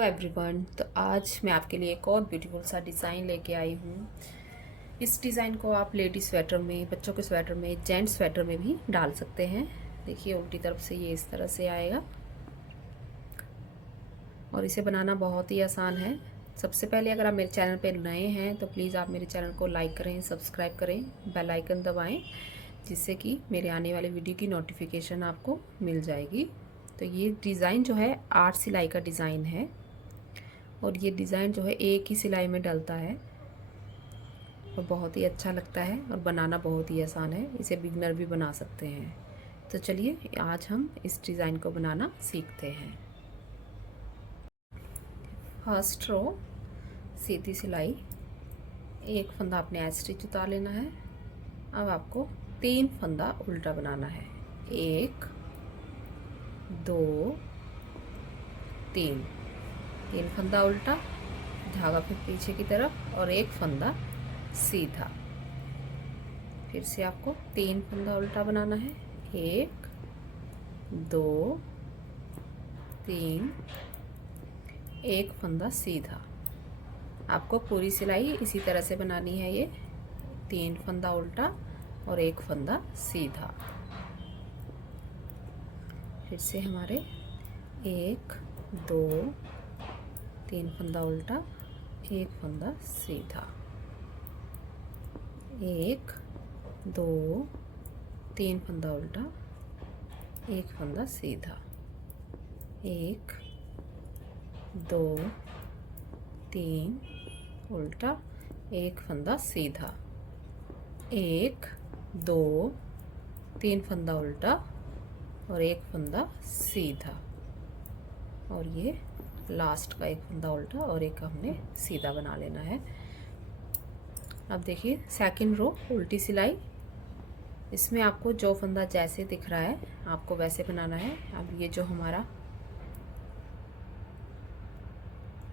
Everyone, तो आज मैं आपके लिए एक और ब्यूटीफुल सा डिज़ाइन लेके आई हूँ। इस डिज़ाइन को आप लेडी स्वेटर में, बच्चों के स्वेटर में, जेंट्स स्वेटर में भी डाल सकते हैं। देखिए उल्टी तरफ से ये इस तरह से आएगा और इसे बनाना बहुत ही आसान है। सबसे पहले अगर आप मेरे चैनल पर नए हैं तो प्लीज़ आप मेरे चैनल को लाइक करें, सब्सक्राइब करें, बेल आइकन दबाएँ, जिससे कि मेरे आने वाले वीडियो की नोटिफिकेशन आपको मिल जाएगी। तो ये डिज़ाइन जो है 8 सिलाई का डिज़ाइन है और ये डिज़ाइन जो है एक ही सिलाई में डलता है और बहुत ही अच्छा लगता है और बनाना बहुत ही आसान है। इसे बिगनर भी बना सकते हैं। तो चलिए आज हम इस डिज़ाइन को बनाना सीखते हैं। फर्स्ट रो सीधी सिलाई, एक फंदा आपने एज स्टिच उतार लेना है। अब आपको 3 फंदा उल्टा बनाना है, 1 2 3। 3 फंदा उल्टा, धागा फिर पीछे की तरफ और एक फंदा सीधा। फिर से आपको 3 फंदा उल्टा बनाना है, 1 2 3, एक फंदा सीधा। आपको पूरी सिलाई इसी तरह से बनानी है। ये 3 फंदा उल्टा और एक फंदा सीधा। फिर से हमारे 1 2 3 फंदा उल्टा, एक फंदा सीधा, 1 2 3 फंदा उल्टा, एक फंदा सीधा, 1 2 3 उल्टा, एक फंदा सीधा, 1 2 3 फंदा उल्टा और एक फंदा सीधा। और ये लास्ट का एक फंदा उल्टा और एक हमने सीधा बना लेना है। अब देखिए सेकंड रो उल्टी सिलाई, इसमें आपको जो फंदा जैसे दिख रहा है आपको वैसे बनाना है। अब ये जो हमारा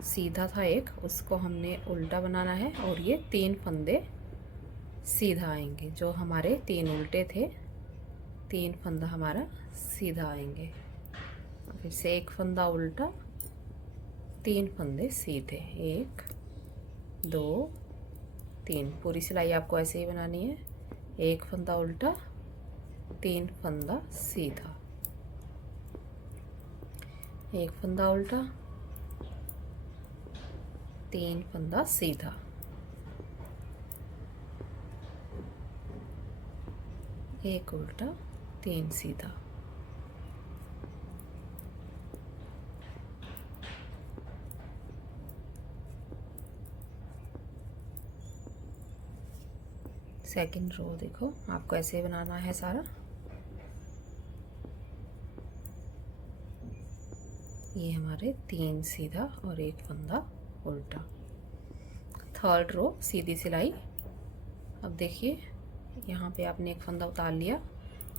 सीधा था एक, उसको हमने उल्टा बनाना है और ये 3 फंदे सीधा आएंगे। जो हमारे 3 उल्टे थे, 3 फंदा हमारा सीधा आएंगे। फिर से एक फंदा उल्टा, 3 फंदे सीधे, 1 2 3। पूरी सिलाई आपको ऐसे ही बनानी है। एक फंदा उल्टा, 3 फंदा सीधा, एक फंदा उल्टा, 3 फंदा सीधा, एक उल्टा, 3 सीधा। सेकंड रो देखो आपको ऐसे बनाना है सारा। ये हमारे 3 सीधा और एक फंदा उल्टा। थर्ड रो सीधी सिलाई। अब देखिए यहाँ पे आपने एक फंदा उतार लिया।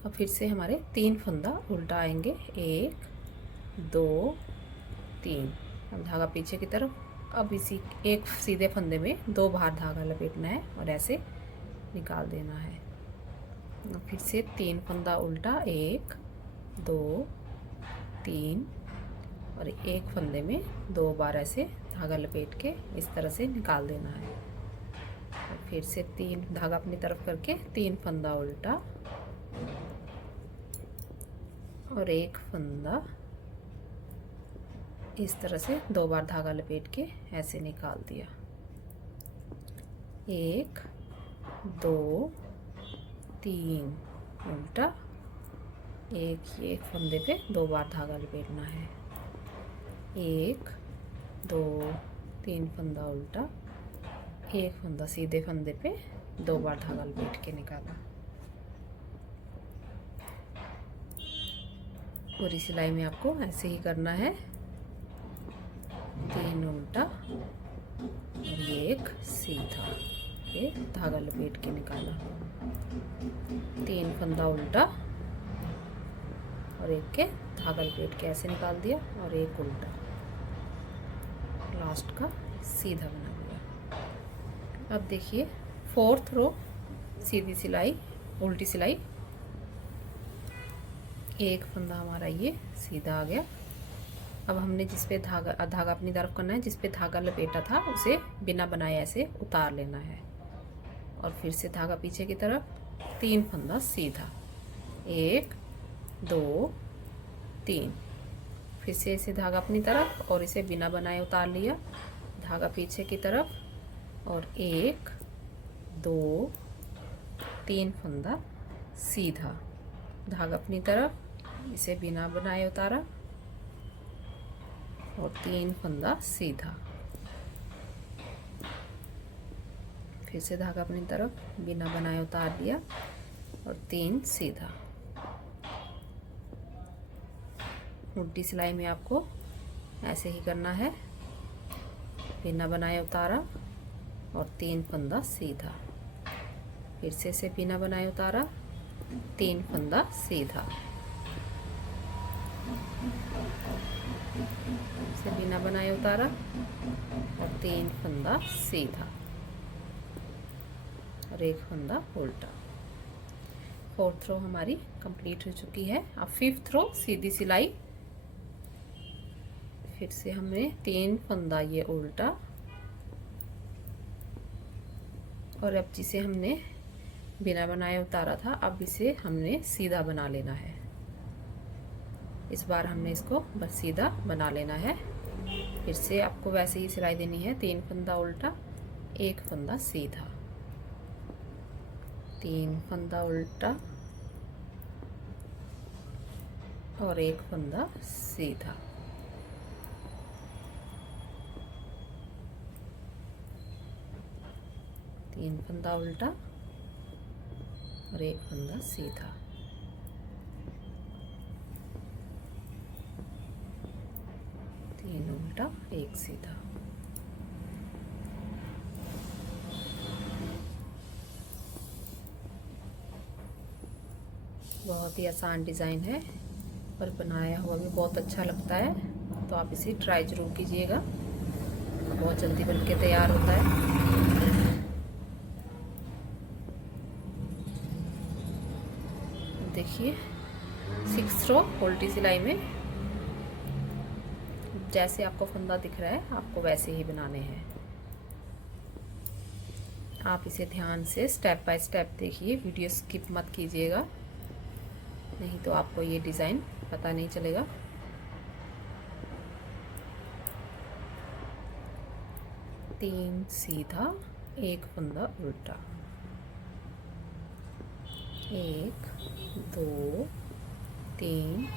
अब फिर से हमारे 3 फंदा उल्टा आएंगे, 1 2 3। अब धागा पीछे की तरफ। अब इसी एक सीधे फंदे में 2 बार धागा लपेटना है और ऐसे निकाल देना है। फिर से 3 फंदा उल्टा, 1 2 3 और एक फंदे में 2 बार ऐसे धागा लपेट के इस तरह से निकाल देना है। और फिर से 3 धागा अपनी तरफ करके 3 फंदा उल्टा और एक फंदा इस तरह से 2 बार धागा लपेट के ऐसे निकाल दिया। 1 2 3 उल्टा, एक फंदे पे 2 बार धागा लपेटना है, 1 2 3 फंदा उल्टा, एक फंदा सीधे फंदे पे 2 बार धागा लपेट के निकाला। पूरी सिलाई में आपको ऐसे ही करना है। 3 उल्टा और ये एक सीधा, ये धागा लपेट के निकाला। 3 फंदा उल्टा और एक के धागा लपेट के ऐसे निकाल दिया और एक उल्टा, लास्ट का सीधा बना दिया। अब देखिए फोर्थ रो सीधी सिलाई उल्टी सिलाई। एक फंदा हमारा ये सीधा आ गया अब हमने जिस पे धागा धागा अपनी तरफ करना है, जिस पे धागा लपेटा था उसे बिना बनाए ऐसे उतार लेना है और फिर से धागा पीछे की तरफ, 3 फंदा सीधा, 1 2 3, फिर से इसे धागा अपनी तरफ और इसे बिना बनाए उतार लिया, धागा पीछे की तरफ और 1 2 3 फंदा सीधा, धागा अपनी तरफ, इसे बिना बनाए उतारा और 3 फंदा सीधा, फिर से धागा अपनी तरफ बिना बनाए उतार लिया और 3 सीधा। उल्टी सिलाई में आपको ऐसे ही करना है, बिना बनाए उतारा और 3 फंदा सीधा, फिर से इसे बिना बनाए उतारा, 3 फंदा सीधा, इसे बिना बनाए उतारा और 3 फंदा सीधा और 1 फंदा उल्टा। 4th रो हमारी कंप्लीट हो चुकी है। अब 5th रो सीधी सिलाई, फिर से हमने 3 फंदा ये उल्टा और अब जिसे हमने बिना बनाए उतारा था अब इसे हमने सीधा बना लेना है। इस बार हमने इसको बस सीधा बना लेना है। फिर से आपको वैसे ही सिलाई देनी है, 3 फंदा उल्टा, 1 फंदा सीधा, 3 फंदा उल्टा और 1 फंदा सीधा, तीन फंदा उल्टा और 1 फंदा सीधा, तीन उल्टा 1 सीधा। बहुत ही आसान डिज़ाइन है और बनाया हुआ भी बहुत अच्छा लगता है, तो आप इसे ट्राई ज़रूर कीजिएगा, बहुत जल्दी बनके तैयार होता है। देखिए 6th रो उल्टी सिलाई में जैसे आपको फंदा दिख रहा है आपको वैसे ही बनाने हैं। आप इसे ध्यान से स्टेप बाय स्टेप देखिए, वीडियो स्किप मत कीजिएगा, नहीं तो आपको ये डिज़ाइन पता नहीं चलेगा। तीन सीधा, 1 फंदा उल्टा, 1 2 3,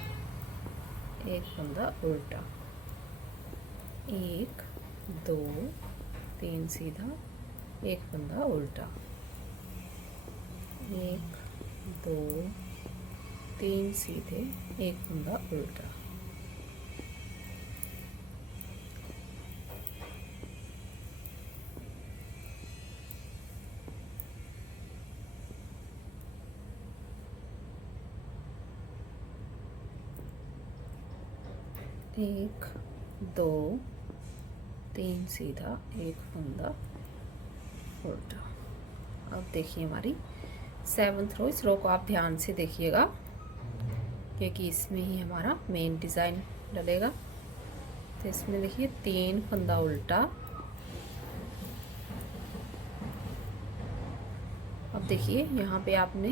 1 फंदा उल्टा, 1 2 3 सीधा, 1 फंदा उल्टा, 1 2 3 सीधे, 1 फंदा उल्टा। एक 2 3 सीधा, 1 फंदा उल्टा। अब देखिए हमारी 7th रो, इस रो को आप ध्यान से देखिएगा क्योंकि इसमें ही हमारा मेन डिज़ाइन डलेगा। तो इसमें देखिए 3 फंदा उल्टा। अब देखिए यहाँ पे आपने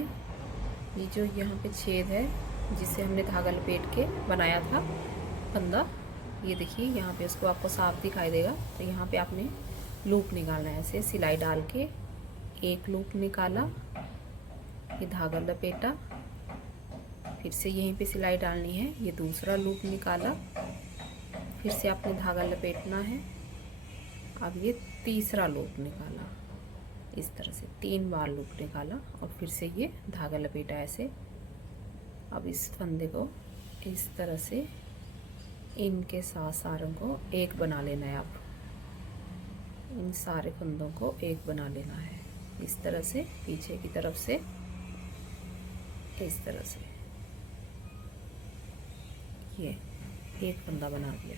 ये जो यहाँ पे छेद है जिसे हमने धागा लपेट के बनाया था फंदा, ये देखिए यहाँ पे उसको आपको साफ दिखाई देगा। तो यहाँ पे आपने लूप निकालना है, ऐसे सिलाई डाल के एक लूप निकाला, ये धागा लपेटा, फिर से यहीं पे सिलाई डालनी है, ये दूसरा लूप निकाला, फिर से आपने धागा लपेटना है, अब ये तीसरा लूप निकाला, इस तरह से 3 बार लूप निकाला और फिर से ये धागा लपेटा ऐसे। अब इस फंदे को इस तरह से इनके साथ सारों को एक बना लेना है। अब इन सारे फंदों को एक बना लेना है, इस तरह से पीछे की तरफ से, इस तरह से ये एक फंदा बना दिया।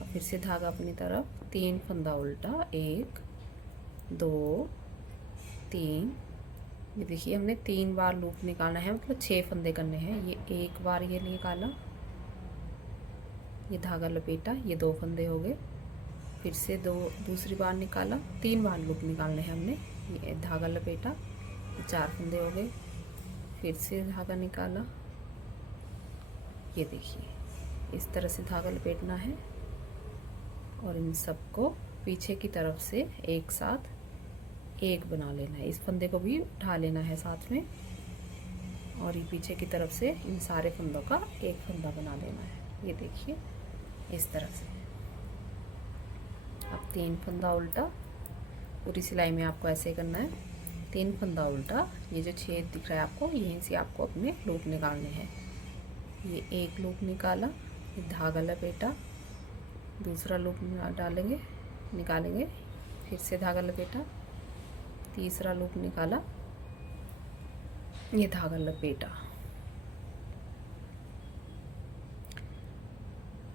अब फिर से धागा अपनी तरफ, 3 फंदा उल्टा, 1 2 3, ये देखिए हमने 3 बार लूप निकालना है, मतलब 6 फंदे करने हैं। ये एक बार ये निकाला, ये धागा लपेटा, ये 2 फंदे हो गए। फिर से दूसरी बार निकाला, 3 बार लूप निकालने हैं हमने। ये धागा लपेटा, ये 4 फंदे हो गए। फिर से धागा निकाला, ये देखिए इस तरह से धागा लपेटना है और इन सबको पीछे की तरफ से एक साथ एक बना लेना है। इस फंदे को भी उठा लेना है साथ में और ये पीछे की तरफ से इन सारे फंदों का एक फंदा बना लेना है। ये देखिए इस तरह से। अब 3 फंदा उल्टा, पूरी सिलाई में आपको ऐसे करना है। 3 फंदा उल्टा, ये जो छेद दिख रहा है आपको, यहीं से आपको अपने लूप निकालने हैं। ये एक लूप निकाला, ये धागा लपेटा, दूसरा लूप डालेंगे, निकालेंगे, फिर से धागा लपेटा, तीसरा लूप निकाला, ये धागा लपेटा।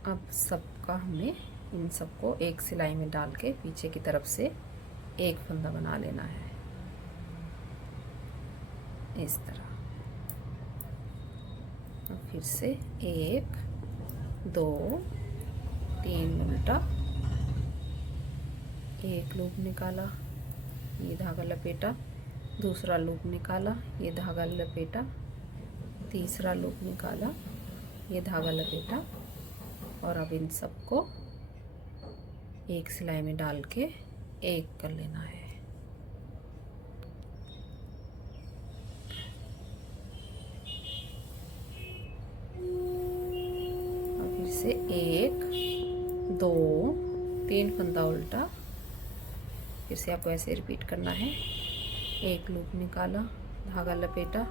अब सबका हमें इन सबको एक सिलाई में डाल के पीछे की तरफ से एक फंदा बना लेना है इस तरह। और फिर से 1 2 3 उल्टा, एक लूप निकाला, ये धागा लपेटा, दूसरा लूप निकाला, ये धागा लपेटा, तीसरा लूप निकाला, ये धागा लपेटा और अब इन सबको एक सिलाई में डाल के एक कर लेना है। और फिर से 1 2 3 फंदा उल्टा, फिर से आपको ऐसे रिपीट करना है। एक लूप निकाला, धागा लपेटा,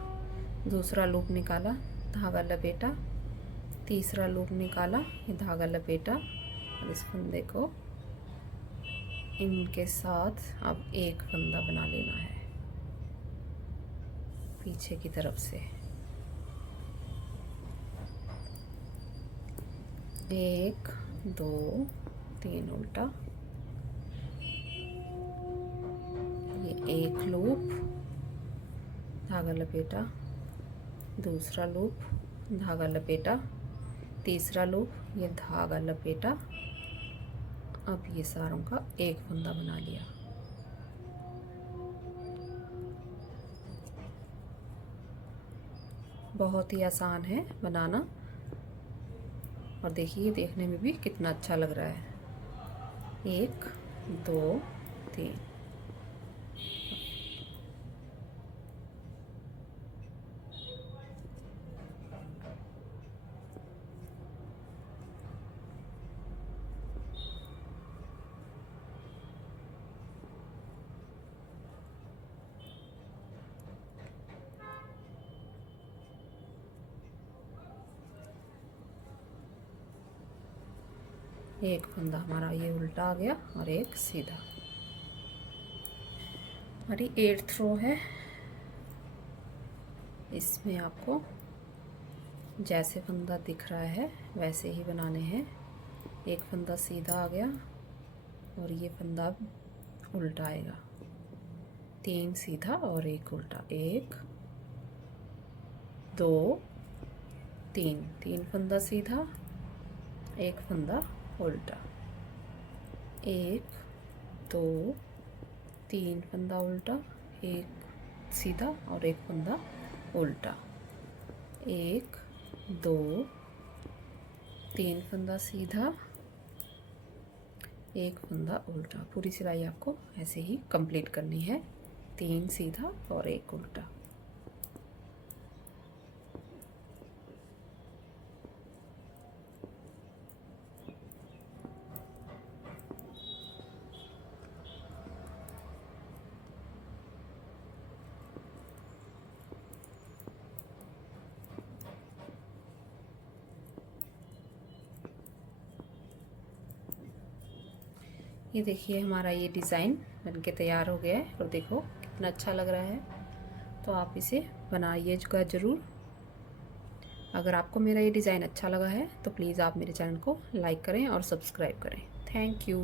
दूसरा लूप निकाला, धागा लपेटा, तीसरा लूप निकाला, ये धागा लपेटा और इस फंदे को इनके साथ अब एक फंदा बना लेना है पीछे की तरफ से। 1 2 3 उल्टा, ये एक लूप, धागा लपेटा, दूसरा लूप, धागा लपेटा, तीसरा लूप, ये धागा लपेटा। अब ये सारों का एक फंदा बना लिया। बहुत ही आसान है बनाना और देखिए देखने में भी कितना अच्छा लग रहा है। 1 2 3। एक फंदा हमारा ये उल्टा आ गया और एक सीधा। हमारी 8th रो है। इसमें आपको जैसे फंदा दिख रहा है वैसे ही बनाने हैं। एक फंदा सीधा आ गया और ये फंदा उल्टा आएगा। 3 सीधा और 1 उल्टा। 1 2 3, 3 फंदा सीधा, 1 फंदा उल्टा। 1 2 3 फंदा उल्टा, 1 सीधा और 1 फंदा उल्टा। 1 2 3 फंदा सीधा, 1 फंदा उल्टा। पूरी सिलाई आपको ऐसे ही कंप्लीट करनी है। 3 सीधा और 1 उल्टा। ये देखिए हमारा ये डिज़ाइन बनके तैयार हो गया है और देखो कितना अच्छा लग रहा है। तो आप इसे बनाइएगा ज़रूर। अगर आपको मेरा ये डिज़ाइन अच्छा लगा है तो प्लीज़ आप मेरे चैनल को लाइक करें और सब्सक्राइब करें। Thank you.